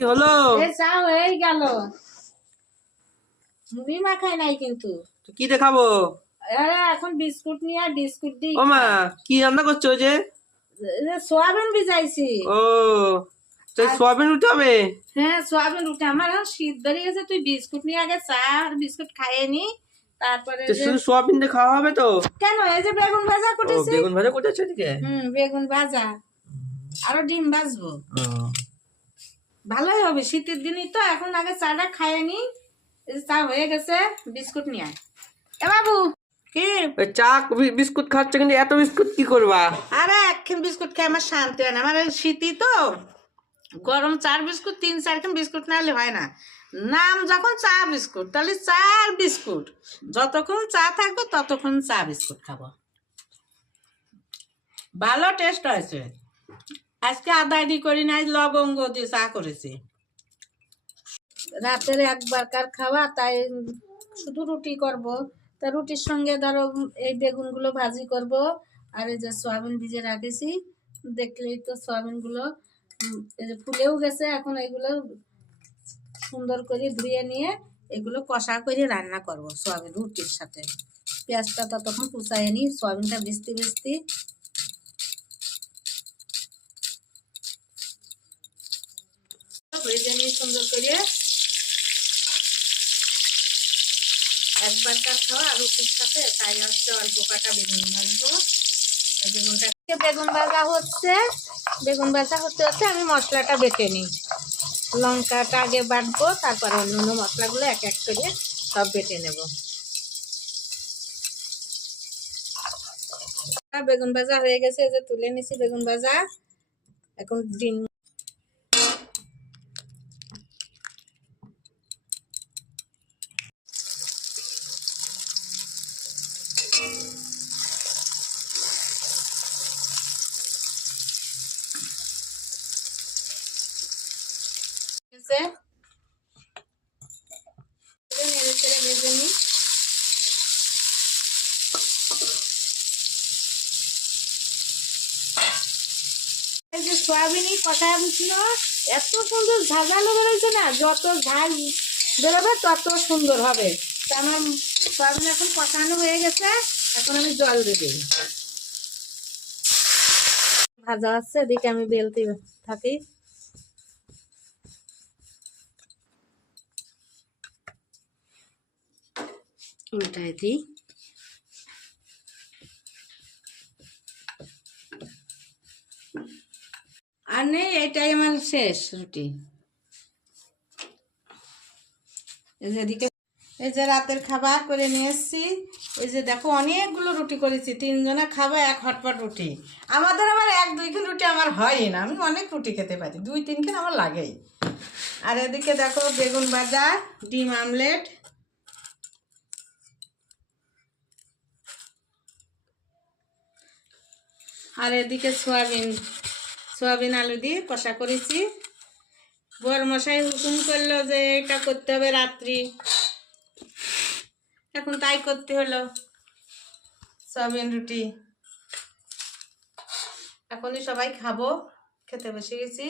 কি হলো? এই চা হয়েই গেল। মুড়ি মাখাই নাই কিন্তু। কি দেখাবো? আরে এখন বিস্কুট নিয়ে বিস্কুট দিই ও মা, খাই। কি রান্না করছো যে? সোয়াবিন ভিজাইছি। ও, তো সোয়াবিন উঠাবে? হ্যাঁ, সোয়াবিন উঠে আমার এখন শীত ধরে গেছে। তুই বিস্কুট নিয়ে আগে চা আর বিস্কুট খাইয়ে নি, তারপরে তো যে শুধু সোয়াবিন দিয়ে খাওয়া হবে তো? কেন এই যে বেগুন ভাজা ও, কুটেছি। বেগুন ভাজা কোথায় এদিকে? বেগুন ভাজা আরো ডিম ভাজবো। ও, ভালোই হবে, শীতের দিনই তো। এখন আগে চাটা খাইয়ে নি। এই যে চা হয়ে গেছে, বিস্কুট নিয়ে আয়। এ বাবু, কি? ওই চা বিস্কুট খাচ্ছ, কিন্তু এত বিস্কুট কি করবা? আরে একখান বিস্কুট খেয়ে আমার শান্তি হয় না। আমার শীতই তো, গরম 4 বিস্কুট 3-4খান বিস্কুট না হলে হয় না। নাম যখন চা বিস্কুট, তাহলে চা আর বিস্কুট। যতক্ষণ চা থাকবে ততক্ষণ চা বিস্কুট খাবো। ভালো টেস্ট হয়েছে। আজকে আদা দি করি নাই, লবঙ্গ দিয়ে চা করেছি। রাতের একবারকার খাওয়া, তাই শুধু রুটি করব। তা রুটির সঙ্গে ধরো এই বেগুনগুলো ভাজি করব। আর এই যে সয়াবিন ভিজে রাখেছি, দেখলেই তো সয়াবিনগুলো এই যে ফুলেও গেছে। এখন এগুলো সুন্দর করে ধুয়ে নিয়ে এগুলো কষা করে রান্না করব সয়াবিন রুটির সাথে। পেঁয়াজটা ততক্ষণ কুচাই নি, সয়াবিনটা ভিজতে ভিজতে। ভেজে নিয়ে সুন্দর করে একবারকার খাওয়া আর রুটির সাথে, তাই হচ্ছে অল্প কাটা বেগুন ভাজবো। বেগুন ভাজা হচ্ছে, বেগুন ভাজা হতে হচ্ছে আমি মশলাটা বেটে নিই। লঙ্কাটা আগে বাটবো, তারপর অন্য মশলাগুলো এক এক করে সব বেটে নেব। বেগুন ভাজা হয়ে গেছে, যে তুলে নিছি বেগুন ভাজা। এখন ডিম নেড়ে চেড়ে ভেজে নিই। এই যে সয়াবিনই কষা ছিল, এত সুন্দর ঝাঁঝালো বেরোচ্ছে না। যত ঝাল বেরোবে তত সুন্দর হবে। তা আমার সয়াবিন এখন কষানো হয়ে গেছে, এখন আমি জল দিয়ে দিই। ভাজা হচ্ছে, এদিকে আমি বেলতে থাকি। উল্টাই দিই। আর নেই, এটাই আমার শেষ রুটি। এই যে এদিকে এই যে রাতের খাবার করে নিয়ে এসছি। এই যে দেখো অনেকগুলো রুটি করেছি, 3 জনে খাবে এক হটপট রুটি। আমাদের আবার 1-2 খান রুটি আমার হয়ই না, আমি অনেক রুটি খেতে পারি, 2-3 খান আমার লাগেই। আর এদিকে দেখো বেগুন ভাজা, ডিম আমলেট, আর এদিকে সোয়াবিন আলু দিয়ে কষা করেছি। বর মশাই হুকুম করলো যে এটা করতে হবে রাত্রি, এখন তাই করতে হলো। সয়াবিন রুটি এখনই সবাই খাবো, খেতে বসে গেছি।